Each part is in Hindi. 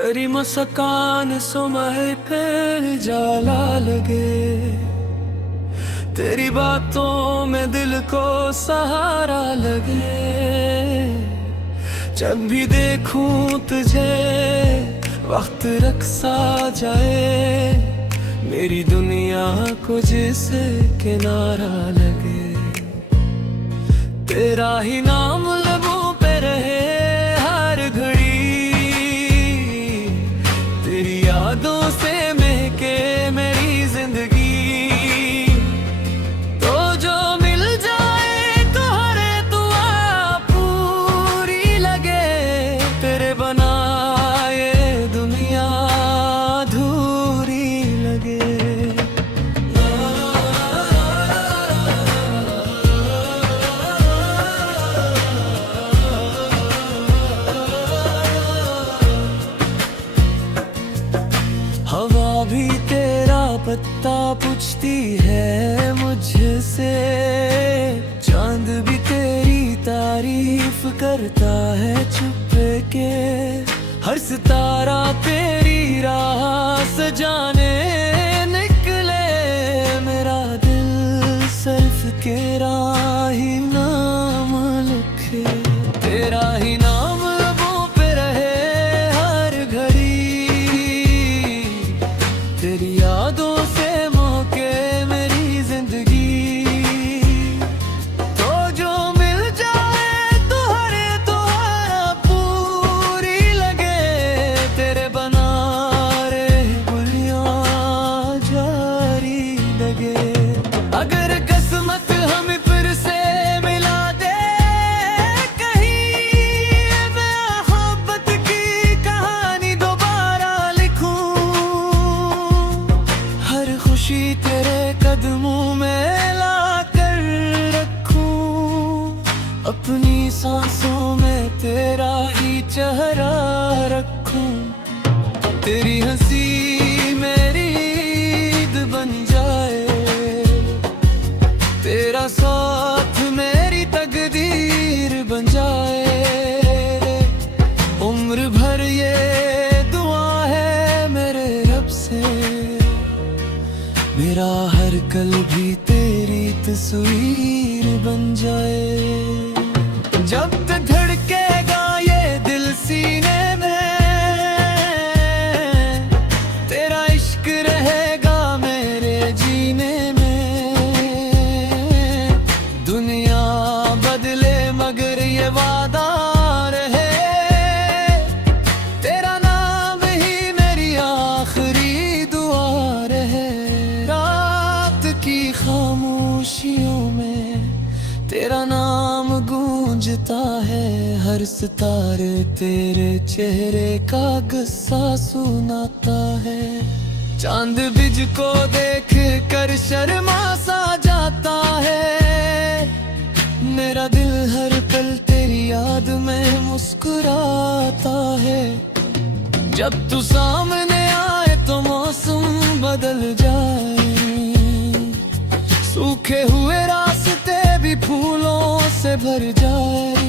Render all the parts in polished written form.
करी मुस्कान सुमह पे जाला लगे, तेरी बातों में दिल को सहारा लगे। जब भी देखूं तुझे वक्त रक्सा जाए, मेरी दुनिया को जिसे किनारा लगे। तेरा ही नाम लबों पे रहे हर घड़ी, तेरी यादों से महके मेरी जिंदगी। तो जो मिल जाए तो हरे दुआ पूरी लगे, तेरे बनाए दुनिया अधूरी लगे। हवा भी तेरा पत्ता पूछती है मुझसे, चांद भी तेरी तारीफ करता है छुप के। हर सितारा तेरी राह सजाने निकले, मेरा दिल सिर्फ तेरा ही नाम लिखे। तेरा ही नाम लबों पे रहे हर घड़ी, तेरी यादों से महके मेरी जिंदगी। तो जो मिल जाए तो हरे दुआ पूरी लगे, तेरे बना रहे गुलियां जारी लगे। अगर किस्मत हमें फिर से मिला दे कहीं, मैं मोहब्बत की कहानी दोबारा लिखूं। हर खुशी तेरे कदमों में ला कर रखूं, अपनी सांसों में तेरा ही चेहरा रखूं। तेरी हंसी मेरी ईद बन जाए, तेरा साथ मेरी तकदीर बन जाए। उम्र भर ये दुआ है मेरे रब से, मेरा हर कल भी तेरी तस्वीर बन जाए। जब तक धड़केगा ये दिल सीने में, तेरा इश्क रहेगा मेरे जीने में। दुनिया बदले मगर ये वादा रहे, तेरा नाम ही मेरी आखिरी दुआ रहे। रात की खामोशियों में तेरा नाम गूंजता है, हर सितारे तेरे चेहरे का गुस्सा सुनाता है। चांद बिज को देख कर शर्मा सा जाता है, मेरा दिल हर पल तेरी याद में मुस्कुराता है। जब तू सामने आए तो मौसम बदल जाए, सूखे हुए रास्ते भी फूलों से भर जाए।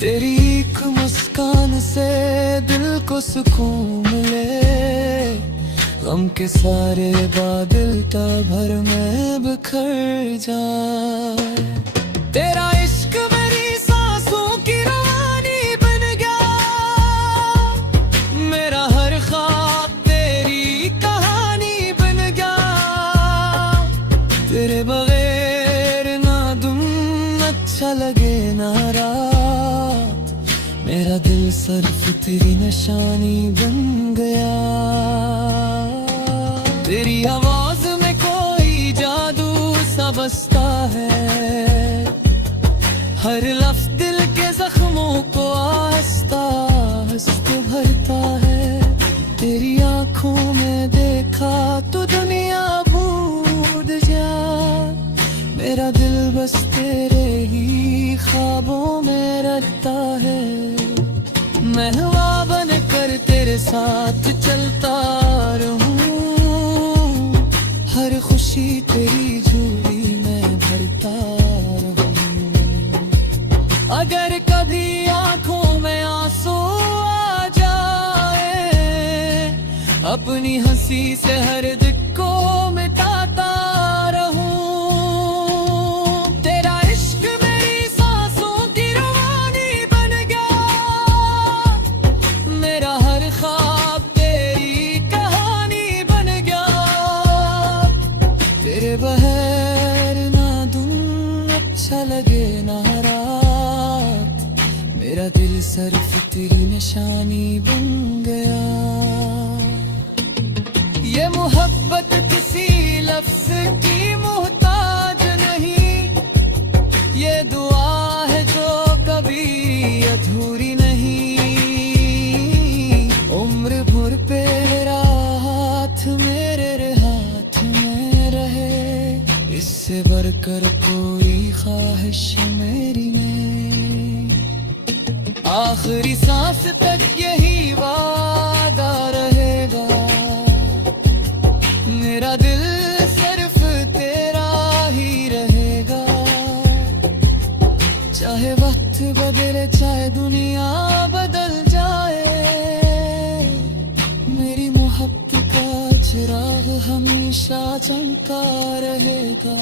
तेरी एक मुस्कान से दिल को सुकून मिले, गम के सारे बादल ता भर में बिखर जाए। तेरा इश्क मेरी सांसों की रवानी बन गया, मेरा हर ख्वाब तेरी कहानी बन गया। तेरे बगैर ना दिन अच्छा लगे ना रात, मेरा दिल सिर्फ तेरी निशानी बन गया। तेरी आवाज में कोई जादू सा बसता है, हर लफ्ज दिल के जख्मों को आहिस्ता आहिस्ता भरता है। तेरी आंखों में देखा तो दुनिया भूल जा, मेरा दिल बस तेरे ही ख्वाबों में रहता है। मैं हवा बन कर तेरे साथ चलता रहूं, हर खुशी तेरी झोली में भरता रहूं। अगर कभी आंखों में आंसू आ जाए अपनी हंसी से हर दिल को मिटाता रहूं। तेरा इश्क मेरी सांसों की रवानी बन गया, मेरा हर ख्वाब तेरी कहानी बन गया। तेरे बगैर ना दिन अच्छा लगे ना रात, मेरा दिल सिर्फ तेरी निशानी बन गया। ये मोहब्बत किसी लफ्ज की मोहताज नहीं, ये दुआ है जो कभी अधूरी नहीं। उम्र भर तेरा हाथ मेरे हाथ में रहे, इससे बढ़कर कोई ख्वाहिश मेरी नहीं। आखिरी सांस तक यही वादा रहेगा, मेरा दिल सिर्फ तेरा ही रहेगा। चाहे वक्त बदले चाहे दुनिया बदल जाए, मेरी मोहब्बत का चिराग हमेशा चमका रहेगा।